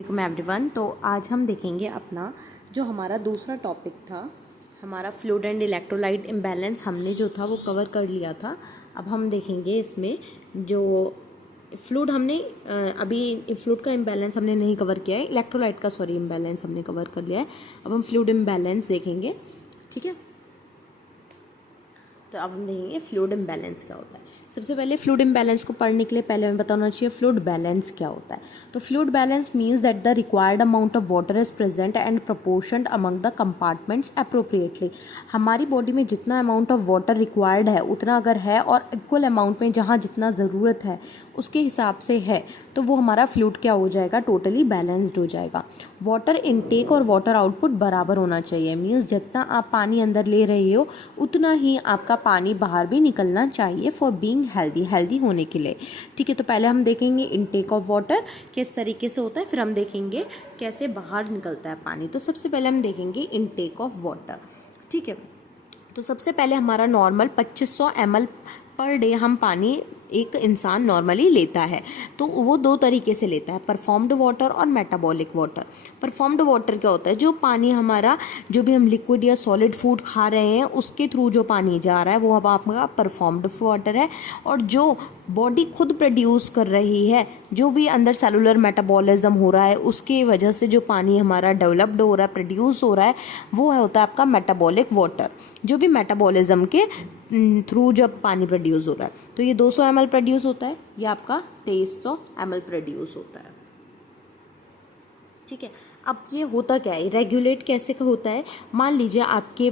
वालेकुम एवरीवन। तो आज हम देखेंगे अपना जो हमारा दूसरा टॉपिक था, हमारा फ्लूइड एंड इलेक्ट्रोलाइट इम्बैलेंस। हमने जो था वो कवर कर लिया था। अब हम देखेंगे इसमें जो फ्लूइड हमने अभी फ्लूइड का इम्बैलेंस हमने नहीं कवर किया है, इलेक्ट्रोलाइट का इम्बैलेंस हमने कवर कर लिया है। अब हम फ्लूइड इम्बैलेंस देखेंगे, ठीक है। तो अब हम देखेंगे फ्लूइड इम्बैलेंस क्या होता है। सबसे पहले फ्लूइड इम्बैलेंस को पढ़ने के लिए पहले हमें पता होना चाहिए फ्लूइड बैलेंस क्या होता है। तो fluid balance means that the required amount of water is present and proportioned among the compartments appropriately. हमारी बॉडी में जितना अमाउंट ऑफ वाटर रिक्वायर्ड है उतना अगर है और इक्वल अमाउंट में जहाँ जितना ज़रूरत है उसके हिसाब से है तो वो हमारा फ्लूइड क्या हो जाएगा, टोटली बैलेंस्ड हो जाएगा। वाटर इनटेक और वाटर आउटपुट बराबर होना चाहिए। मीन्स जितना आप पानी अंदर ले रहे हो उतना ही आपका पानी बाहर भी निकलना चाहिए फॉर बीइंग हेल्दी होने के लिए, ठीक है। तो पहले हम देखेंगे इनटेक ऑफ वाटर किस तरीके से होता है, फिर हम देखेंगे कैसे बाहर निकलता है पानी। तो सबसे पहले हम देखेंगे इनटेक ऑफ वाटर, ठीक है। तो सबसे पहले हमारा नॉर्मल 2500 ml पर डे हम पानी एक इंसान नॉर्मली लेता है। तो वो दो तरीके से लेता है, परफॉर्म्ड वाटर और मेटाबॉलिक वाटर। परफॉर्म्ड वाटर क्या होता है, जो पानी हमारा जो भी हम लिक्विड या सॉलिड फूड खा रहे हैं उसके थ्रू जो पानी जा रहा है वो अब आपका परफॉर्म्ड वाटर है। और जो बॉडी खुद प्रोड्यूस कर रही है, जो भी अंदर सेलुलर मेटाबॉलिज्म हो रहा है उसकी वजह से जो पानी हमारा डेवलप्ड हो रहा है, प्रोड्यूस हो रहा है, वो है होता है आपका मेटाबॉलिक वाटर। जो भी मेटाबॉलिज्म के थ्रू जब पानी प्रोड्यूस हो रहा है, तो ये 200 ml प्रोड्यूस होता है, ये आपका 2300 ml प्रोड्यूस होता है, ठीक है। अब ये होता क्या है, रेगुलेट कैसे होता है। मान लीजिए आपके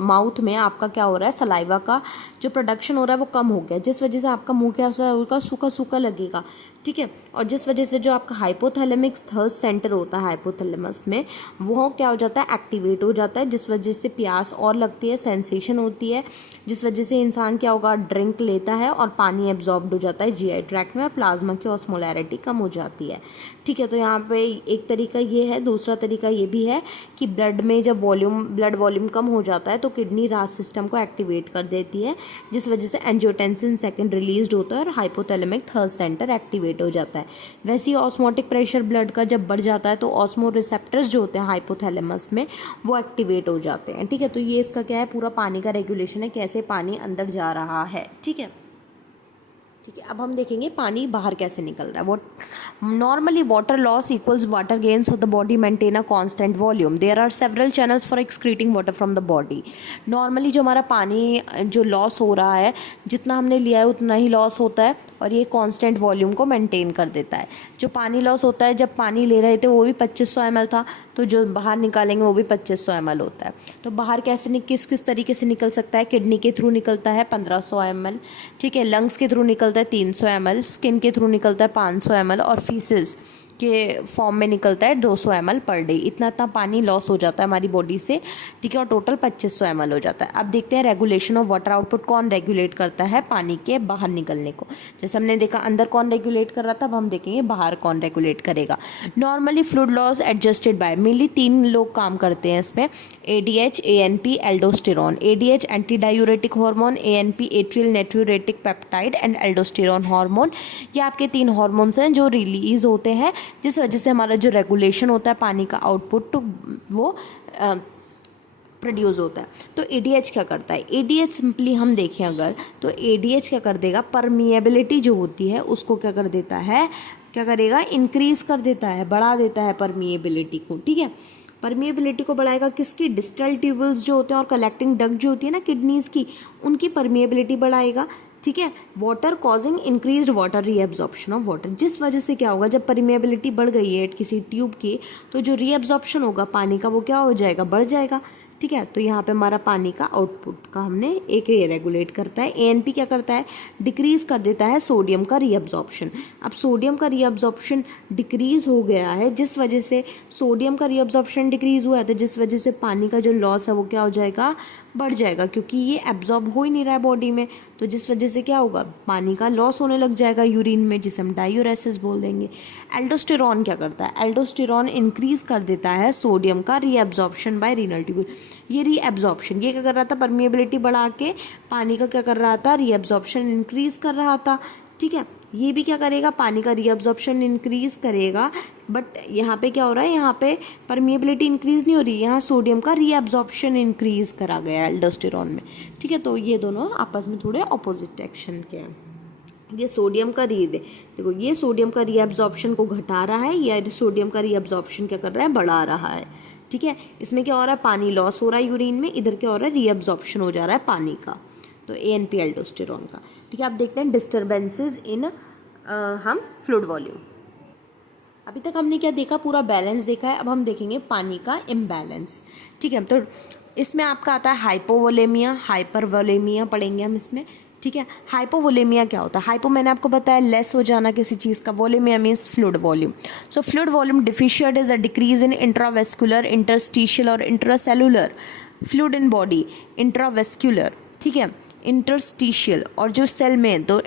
माउथ में आपका क्या हो रहा है, सलाइवा का जो प्रोडक्शन हो रहा है वो कम हो गया, जिस वजह से आपका मुंह क्या होता है, उसका सूखा सूखा लगेगा, ठीक है। और जिस वजह से जो आपका हाइपोथैलेमिक थर्स्ट सेंटर होता है हाइपोथैलेमस में, वो क्या हो जाता है, एक्टिवेट हो जाता है, जिस वजह से प्यास और लगती है, सेंसेशन होती है, जिस वजह से इंसान क्या होगा, ड्रिंक लेता है और पानी एब्जॉर्ब हो जाता है जीआई ट्रैक्ट में और प्लाज्मा की ऑस्मोलैरिटी कम हो जाती है, ठीक है। तो यहाँ पे एक तरीका ये है। दूसरा तरीका ये भी है कि ब्लड में जब ब्लड वॉल्यूम कम हो जाता है तो किडनी रास सिस्टम को एक्टिवेट कर देती है, जिस वजह से एंजियोटेंसिन सेकंड रिलीज्ड होता है और हाइपोथैलेमिक थर्स्ट सेंटर एक्टिवेट हो जाता है। वैसे ही ऑस्मोटिक प्रेशर ब्लड का जब बढ़ जाता है तो ऑस्मो रिसेप्टर्स जो होते हैं हाइपोथैलेमस में वो एक्टिवेट हो जाते हैं, ठीक है। तो ये इसका क्या है, पूरा पानी का रेगुलेशन है, कैसे पानी अंदर जा रहा है, ठीक है। ठीक है, अब हम देखेंगे पानी बाहर कैसे निकल रहा है। वो normally water loss equals water gains of the body maintain a constant volume. There are several channels for excreting water from the body. Normally जो हमारा पानी जो लॉस हो रहा है, जितना हमने लिया है उतना ही लॉस होता है और ये कांस्टेंट वॉल्यूम को मेंटेन कर देता है। जो पानी लॉस होता है, जब पानी ले रहे थे वो भी 2500 ml था, तो जो बाहर निकालेंगे वो भी 2500 ml होता है। तो बाहर कैसे किस किस तरीके से निकल सकता है, किडनी के थ्रू निकलता है 1500 ml, ठीक है। लंग्स के थ्रू निकलता है 300 ml, स्किन के थ्रू निकलता है 500 ml और फीसेस के फॉर्म में निकलता है 200 ml पर डे। इतना पानी लॉस हो जाता है हमारी बॉडी से, ठीक है। और टोटल 2500 ml हो जाता है। अब देखते हैं रेगुलेशन ऑफ वाटर आउटपुट कौन रेगुलेट करता है पानी के बाहर निकलने को। जैसे हमने देखा अंदर कौन रेगुलेट कर रहा था, अब हम देखेंगे बाहर कौन रेगुलेट करेगा। Normally fluid loss adjusted by, mainly 3 लोग काम करते हैं इसमें, ADH, ANP, aldosterone. ADH anti diuretic hormone, ANP atrial natriuretic peptide and aldosterone hormone. ये आपके 3 हार्मोन्स हैं जो रिलीज होते हैं, जिस वजह से हमारा जो रेगुलेशन होता है पानी का आउटपुट वो प्रोड्यूस होता है। तो ADH क्या करता है, ADH सिंपली हम देखें अगर तो ADH क्या कर देगा, परमिएबिलिटी जो होती है उसको क्या कर देता है, क्या करेगा, इंक्रीज कर देता है, बढ़ा देता है परमिएबिलिटी को, ठीक है। परमिएबिलिटी को बढ़ाएगा किसकी, डिस्टल ट्यूबल्स जो होते हैं और कलेक्टिंग डक्ट जो होती है ना किडनीज की, उनकी परमिएबिलिटी बढ़ाएगा, ठीक है। Water causing increased water reabsorption of water, जिस वजह से क्या होगा, जब परमिएबिलिटी बढ़ गई है किसी ट्यूब की तो जो रीएब्जॉर्प्शन होगा पानी का वो क्या हो जाएगा, बढ़ जाएगा, ठीक है। तो यहाँ पे हमारा पानी का आउटपुट का हमने एक ये रेगुलेट करता है। ANP क्या करता है, डिक्रीज कर देता है सोडियम का रीअब्जॉर्प्शन। अब सोडियम का रीअब्जॉर्प्शन डिक्रीज हो गया है, जिस वजह से सोडियम का रीअब्जॉर्प्शन डिक्रीज हुआ है तो जिस वजह से पानी का जो लॉस है वो क्या हो जाएगा, बढ़ जाएगा, क्योंकि ये एब्जॉर्ब हो ही नहीं रहा है बॉडी में, तो जिस वजह से क्या होगा, पानी का लॉस होने लग जाएगा यूरिन में, जिसे हम डायूरेसिस बोल देंगे। एल्डोस्टेरॉन क्या करता है, एल्डोस्टेरॉन इंक्रीज कर देता है सोडियम का रीअब्जॉर्प्शन बाय रीनल ट्यूब्यूल। ये रीएब्जॉर्प्शन ये क्या कर रहा था, परमिएबिलिटी बढ़ा के पानी का क्या कर रहा था, रीएब्जॉर्प्शन इंक्रीज कर रहा था, ठीक है। ये भी क्या करेगा, पानी का रीअब्जॉर्प्शन इंक्रीज़ करेगा, बट यहाँ पे क्या हो रहा है, यहाँ पे परमिएबिलिटी इंक्रीज़ नहीं हो रही, यहाँ सोडियम का रीअब्जॉर्प्शन इंक्रीज़ करा गया है एल्डोस्टेरॉन में, ठीक है। तो ये दोनों आपस में थोड़े ऑपोजिट एक्शन के हैं। ये सोडियम का देखो ये सोडियम का रीअब्जॉर्प्शन को घटा रहा है, या सोडियम का रीअब्जॉर्प्शन क्या कर रहा है, बढ़ा रहा है, ठीक है। इसमें क्या हो रहा है, पानी लॉस हो रहा है यूरिन में, इधर क्या हो रहा है, रीअब्जॉर्प्शन हो जा रहा है पानी का, तो ANP एल्डोस्टेरॉन का, ठीक है। आप देखते हैं डिस्टर्बेंसेस इन हम फ्लूइड वॉल्यूम। अभी तक हमने क्या देखा, पूरा बैलेंस देखा है, अब हम देखेंगे पानी का इम्बैलेंस, ठीक है। तो इसमें आपका आता है हाइपोवोलेमिया, हाइपरवोलेमिया पढ़ेंगे हम इसमें, ठीक है। हाइपोवोलेमिया क्या होता है, हाइपो मैंने आपको बताया लेस हो जाना किसी चीज़ का, volemia means fluid volume. So fluid volume deficient is a decrease in intravascular, interstitial और intracellular fluid in body, intravascular, ठीक है, इंटरस्टिशियल और जो सेल में, तो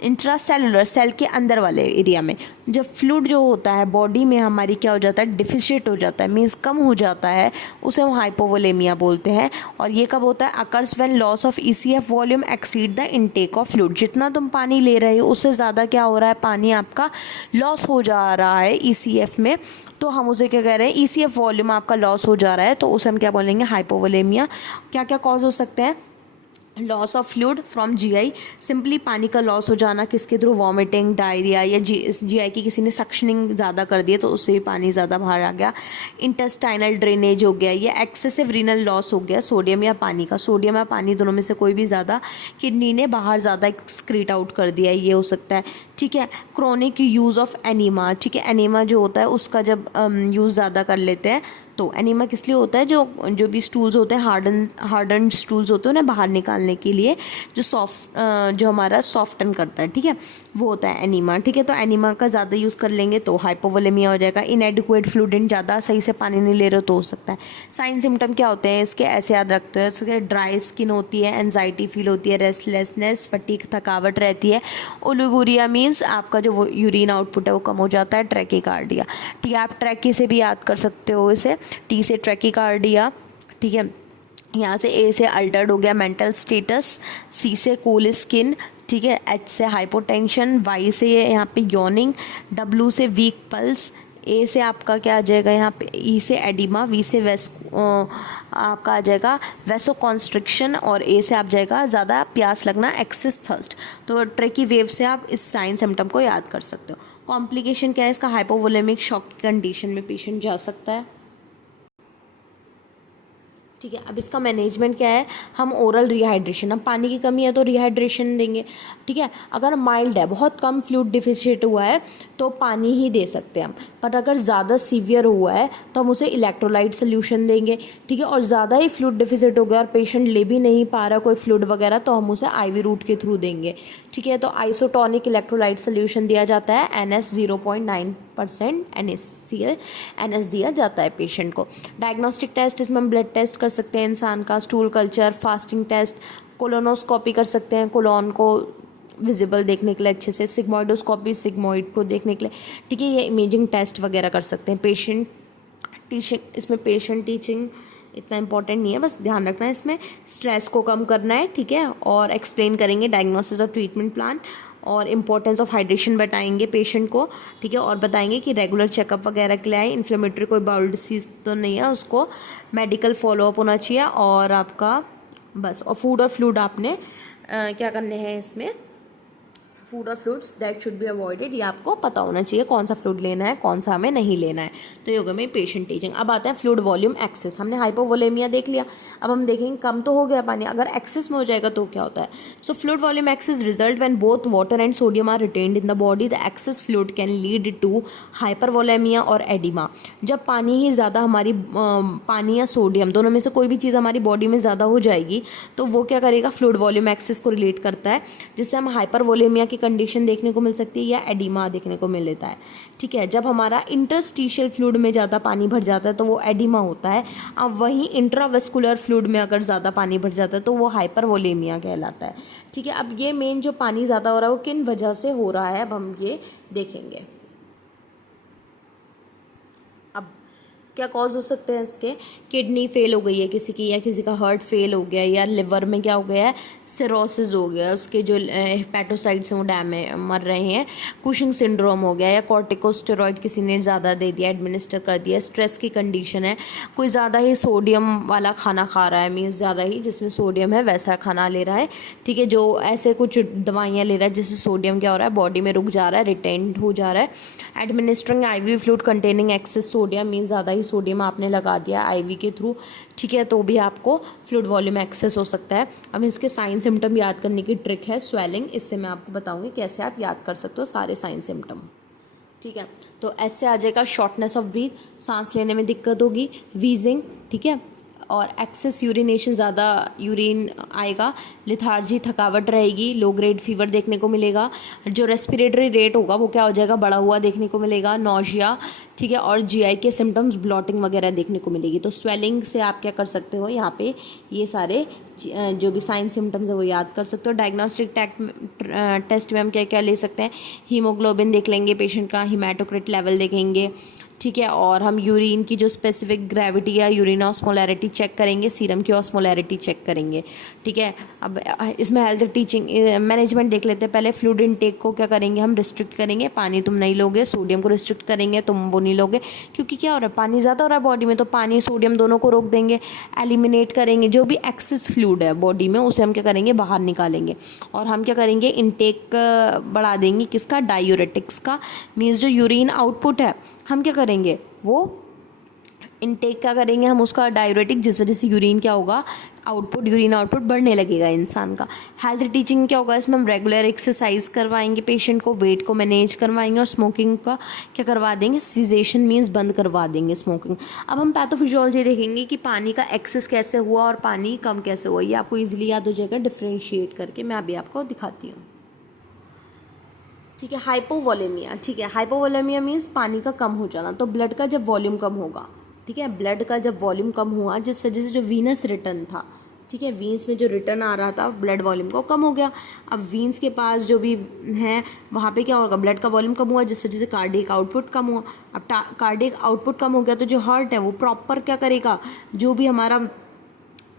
इंट्रासेलुलर सेल के अंदर वाले एरिया में जब फ्लूइड जो होता है बॉडी में हमारी क्या हो जाता है, डिफिशिएट हो जाता है, मीन्स कम हो जाता है, उसे हम हाइपोवोलेमिया बोलते हैं। और ये कब होता है, occurs when loss of ECF volume exceed the intake of fluid, जितना तुम पानी ले रहे हो उससे ज़्यादा क्या हो रहा है, पानी आपका लॉस हो जा रहा है ECF में, तो हम उसे क्या कह रहे हैं, ECF वॉल्यूम आपका लॉस हो जा रहा है, तो उसे हम क्या बोलेंगे, हाइपोवोलेमिया। क्या क्या कॉज हो सकते हैं, loss of fluid from GI, simply पानी का लॉस हो जाना, किसके थ्रू, वॉमिटिंग, डायरिया, या GI की किसी ने सक्शनिंग ज़्यादा कर दिया तो उससे भी पानी ज़्यादा बाहर आ गया, इंटेस्टाइनल ड्रेनेज हो गया, या एक्सेसिव रीनल लॉस हो गया, सोडियम या पानी का, सोडियम या पानी दोनों में से कोई भी ज़्यादा किडनी ने बाहर ज़्यादा एक्सक्रीट आउट कर दिया, ये हो सकता है, ठीक है। क्रोनिक यूज़ ऑफ एनीमा, ठीक है, एनीमा जो होता है उसका जब यूज़ ज़्यादा कर लेते हैं, तो एनीमा किस लिए होता है, जो भी स्टूल्स होते हैं, हार्डन स्टूल्स होते हैं उन्हें बाहर निकालने के लिए, जो हमारा सॉफ्टन करता है, ठीक है, वो होता है एनीमा, ठीक है। तो एनीमा का ज़्यादा यूज़ कर लेंगे तो हाइपोवोलेमिया हो जाएगा। इनएडिक्वेट फ्लूइड, ज़्यादा सही से पानी नहीं ले रहे हो तो हो सकता है। साइन सिम्टम क्या होते हैं इसके, ऐसे याद रखते हैं, इसके ड्राई स्किन होती है, एनजाइटी फील होती है, रेस्टलेसनेस, फटीग, थकावट रहती है। ओलिगोरिया मीन्स आपका जो वो यूरिन आउटपुट है वो कम हो जाता है। ट्रैकीकार्डिया, ठीक है, आप ट्रैकी से भी याद कर सकते हो इसे, T से ट्रैकीकार्डिया, ठीक है। यहाँ से A से अल्टर्ड हो गया मेंटल स्टेटस, C से कूल स्किन, ठीक है, H से हाइपोटेंशन, Y से यहाँ पे यॉर्निंग, W से वीक पल्स, A से आपका क्या आ जाएगा यहाँ पे, E से एडिमा, V से आपका आ जाएगा वेसो कॉन्स्ट्रिक्शन, और A से आप जाएगा ज़्यादा प्यास लगना, एक्सेस थर्स्ट। तो ट्रैकी वेव से आप इस साइन सिम्टम को याद कर सकते हो। कॉम्प्लिकेशन क्या है इसका, हाइपोवोलेमिक शॉक की कंडीशन में पेशेंट जा सकता है, ठीक है। अब इसका मैनेजमेंट क्या है, हम ओरल रिहाइड्रेशन, अब पानी की कमी है तो रिहाइड्रेशन देंगे, ठीक है। अगर माइल्ड है, बहुत कम फ्लूइड डिफिशिएट हुआ है तो पानी ही दे सकते हैं हम, पर अगर ज़्यादा सीवियर हुआ है तो हम उसे इलेक्ट्रोलाइट सोल्यूशन देंगे, ठीक है। और ज़्यादा ही फ्लूइड डिफिशिएट हो गया और पेशेंट ले भी नहीं पा रहा कोई फ्लूइड वगैरह, तो हम उसे IV रूट के थ्रू देंगे, ठीक है। तो आइसोटोनिक इलेक्ट्रोलाइट सोल्यूशन दिया जाता है, NS 0.9% NaCl NS दिया जाता है पेशेंट को। डायग्नोस्टिक टेस्ट, इसमें हम ब्लड टेस्ट कर सकते हैं इंसान का, stool culture, fasting test, colonoscopy कर सकते हैं कोलोन को विजिबल देखने के लिए अच्छे से, सिग्मोइडोस्कोपी सिग्मोइड को देखने के लिए, ठीक है। ये इमेजिंग टेस्ट वगैरह कर सकते हैं। पेशेंट टीचिंग, इसमें पेशेंट टीचिंग इतना इंपॉर्टेंट नहीं है, बस ध्यान रखना है इसमें स्ट्रेस को कम करना है, ठीक है। और एक्सप्लेन करेंगे डायग्नोसिस और ट्रीटमेंट प्लान, और इम्पोर्टेंस ऑफ हाइड्रेशन बताएंगे पेशेंट को, ठीक है। और बताएंगे कि रेगुलर चेकअप वगैरह के लिए आए, इन्फ्लेमेटरी कोई बाउल डिसीज तो नहीं है, उसको मेडिकल फॉलोअप होना चाहिए, और आपका बस, और फूड और फ्लूइड आपने क्या करने हैं इसमें, फूड और fluids that should be avoided, ये आपको पता होना चाहिए कौन सा फ्लूइड लेना है कौन सा हमें नहीं लेना है। तो योगा में पेशेंट टीचिंग। अब आता है फ्लूइड वॉल्यूम एक्सेस, हमने हाइपोवोलेमिया देख लिया, अब हम देखेंगे कम तो हो गया पानी, अगर एक्सेस में हो जाएगा तो क्या होता है। So fluid volume excess result when both water and sodium are retained in the body, the excess fluid can lead to hypervolemia और एडिमा। जब पानी ही ज़्यादा हमारी पानी या सोडियम दोनों में से कोई भी चीज़ हमारी बॉडी में ज़्यादा हो जाएगी तो वो क्या करेगा, फ्लूइड वॉल्यूम एक्सेस को रिलेट करता है, जिससे हम हाइपरवोलेमिया की कंडीशन देखने को मिल सकती है या एडिमा देखने को मिल लेता है, ठीक है। जब हमारा इंटरस्टिशियल फ्लूइड में ज़्यादा पानी भर जाता है तो वो एडिमा होता है। अब वहीं इंट्रावेस्कुलर फ्लूइड में अगर ज़्यादा पानी भर जाता है तो वो हाइपरवोलेमिया कहलाता है, ठीक है। अब ये मेन जो पानी ज़्यादा हो रहा है वो किन वजह से हो रहा है, अब हम ये देखेंगे। अब क्या कॉज हो सकते हैं इसके? किडनी फेल हो गई है किसी की, या किसी का हार्ट फेल हो गया, या लिवर में क्या हो गया है, सिरोसिस हो गया, उसके जो हेपेटोसाइट्स हैं वो मर रहे हैं, कुशिंग सिंड्रोम हो गया, या कॉर्टिकोस्टेरॉइड किसी ने ज़्यादा दे दिया, एडमिनिस्टर कर दिया, स्ट्रेस की कंडीशन है, कोई ज़्यादा ही सोडियम वाला खाना खा रहा है, मीन्स ज़्यादा ही जिसमें सोडियम है वैसा खाना ले रहा है, ठीक है, जो ऐसे कुछ दवाइयाँ ले रहा है जिससे सोडियम क्या हो रहा है, बॉडी में रुक जा रहा है, रिटेंड हो जा रहा है, administering IV fluid containing access sodium, means ज़्यादा ही सोडियम आपने लगा दिया आईवी के थ्रू, ठीक है, तो भी आपको फ्लूइड वॉल्यूम एक्सेस हो सकता है। अब इसके साइन सिम्टम याद करने की ट्रिक है स्वेलिंग, इससे मैं आपको बताऊंगी कैसे आप याद कर सकते हो सारे साइन सिम्टम, ठीक है। तो ऐसे आ जाएगा शॉर्टनेस ऑफ ब्रीथ, सांस लेने में दिक्कत होगी, वीजिंग, ठीक है, और एक्सेस यूरिनेशन, ज़्यादा यूरिन आएगा, लिथार्जी, थकावट रहेगी, लो ग्रेड फीवर देखने को मिलेगा, जो रेस्पिरेटरी रेट होगा वो क्या हो जाएगा, बढ़ा हुआ देखने को मिलेगा, नौजिया, ठीक है, और जीआई के सिम्टम्स, ब्लॉटिंग वगैरह देखने को मिलेगी। तो स्वेलिंग से आप क्या कर सकते हो, यहाँ पे ये सारे जो भी साइन सिम्टम्स है वो याद कर सकते हो। डायग्नोस्टिक टेस्ट में हम क्या क्या ले सकते हैं, हीमोग्लोबिन देख लेंगे पेशेंट का, हिमेटोक्रिट लेवल देखेंगे, ठीक है, और हम यूरिन की जो स्पेसिफिक ग्रेविटी या यूरिन ऑस्मोलैरिटी चेक करेंगे, सीरम की ऑस्मोलैरिटी चेक करेंगे, ठीक है। अब इसमें हेल्थ टीचिंग मैनेजमेंट देख लेते हैं। पहले फ्लूइड इनटेक को क्या करेंगे, हम रिस्ट्रिक्ट करेंगे, पानी तुम नहीं लोगे, सोडियम को रिस्ट्रिक्ट करेंगे, तुम वो नहीं लोगे, क्योंकि क्या हो रहा है, पानी ज़्यादा हो रहा है बॉडी में, तो पानी सोडियम दोनों को रोक देंगे, एलिमिनेट करेंगे, जो भी एक्सेस फ्लूइड है बॉडी में उसे हम क्या करेंगे, बाहर निकालेंगे, और हम क्या करेंगे, इनटेक बढ़ा देंगे, किसका, डायूरेटिक्स का, मीन्स जो यूरिन आउटपुट है हम क्या करेंगे, वो इनटेक क्या करेंगे, हम उसका डायूरेटिक, जिस वजह से यूरिन क्या होगा, यूरिन आउटपुट बढ़ने लगेगा इंसान का। हेल्थ टीचिंग क्या होगा, इसमें हम रेगुलर एक्सरसाइज करवाएंगे पेशेंट को, वेट को मैनेज करवाएंगे, और स्मोकिंग का क्या करवा देंगे, सीजेशन मीन्स बंद करवा देंगे स्मोकिंग। अब हम पैथोफिजियोलॉजी देखेंगे कि पानी का एक्सेस कैसे हुआ और पानी कम कैसे हुआ, ये आपको ईजिली याद हो जाएगा डिफ्रेंशिएट करके, मैं अभी आपको दिखाती हूँ, ठीक है। हाइपोवोलेमिया, ठीक है, हाइपोवोलेमिया मीन्स पानी का कम हो जाना, तो ब्लड का जब वॉल्यूम कम होगा, ठीक है, ब्लड का जब वॉल्यूम कम हुआ जिस वजह से जो वीनस रिटर्न था, ठीक है, वीन्स में जो रिटर्न आ रहा था ब्लड वॉल्यूम का, कम हो गया। अब वीन्स के पास जो भी है वहाँ पे क्या होगा, ब्लड का वॉल्यूम कम हुआ जिस वजह से कार्डियक आउटपुट कम हुआ। अब कार्डियक आउटपुट कम हो गया तो जो हार्ट है वो प्रॉपर क्या करेगा, जो भी हमारा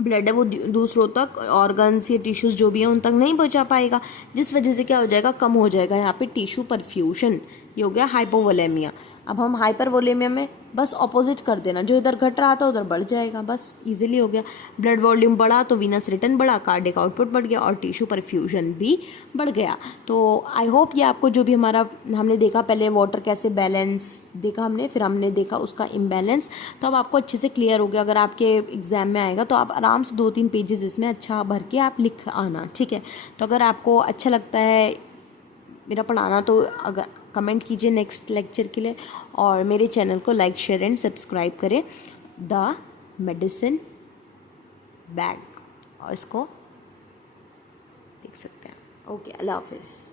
ब्लड है वो दूसरों तक, ऑर्गन्स या टिश्यूज़ जो भी है उन तक नहीं पहुंचा पाएगा, जिस वजह से क्या हो जाएगा, कम हो जाएगा यहाँ पे टिश्यू परफ्यूशन, ये हो गया हाइपोवोलेमिया। अब हम हाइपरवोलेमिया में बस ऑपोजिट कर देना, जो इधर घट रहा था उधर बढ़ जाएगा, बस इजीली हो गया। ब्लड वॉल्यूम बढ़ा तो वीनस रिटर्न बढ़ा, कार्डियक आउटपुट बढ़ गया, और टिश्यू परफ्यूजन भी बढ़ गया। तो आई होप ये आपको जो भी हमारा हमने देखा, पहले वाटर कैसे बैलेंस देखा हमने, फिर हमने देखा उसका इम्बैलेंस, तो अब आपको अच्छे से क्लियर हो गया। अगर आपके एग्जाम में आएगा तो आप आराम से 2-3 पेजेस इसमें अच्छा भर के आप लिख आना, ठीक है। तो अगर आपको अच्छा लगता है मेरा पढ़ाना तो अगर कमेंट कीजिए नेक्स्ट लेक्चर के लिए, और मेरे चैनल को लाइक, शेयर एंड सब्सक्राइब करें, द मेडिसिन बैग, और इसको देख सकते हैं। ओके, अल्लाह हाफिज़।